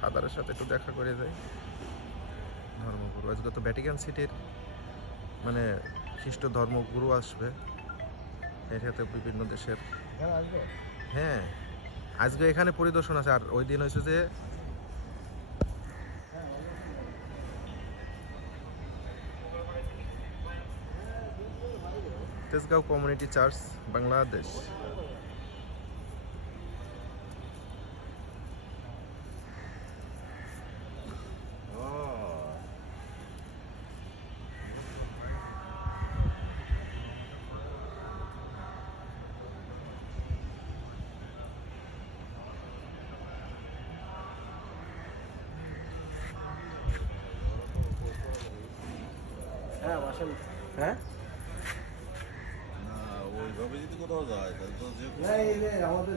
ফাদারের সাথে একটু দেখা করে যাই। ধর্মগুরু। আজকে তো ভ্যাটিকান সিটির মানে খ্রিস্ট ধর্মগুরু আসবে। এর সাথে বিভিন্ন দেশের হ্যাঁ। আজকে এখানে পরিদর্শন আছে। আর ওই দিন হয়েছে যে তেজগাঁও কমিউনিটি চার্চ বাংলাদেশ। হ্যাঁ বাসন হ্যাঁ? না ওইভাবে যদি কোথাও যায় তাহলে তো যে আমাদের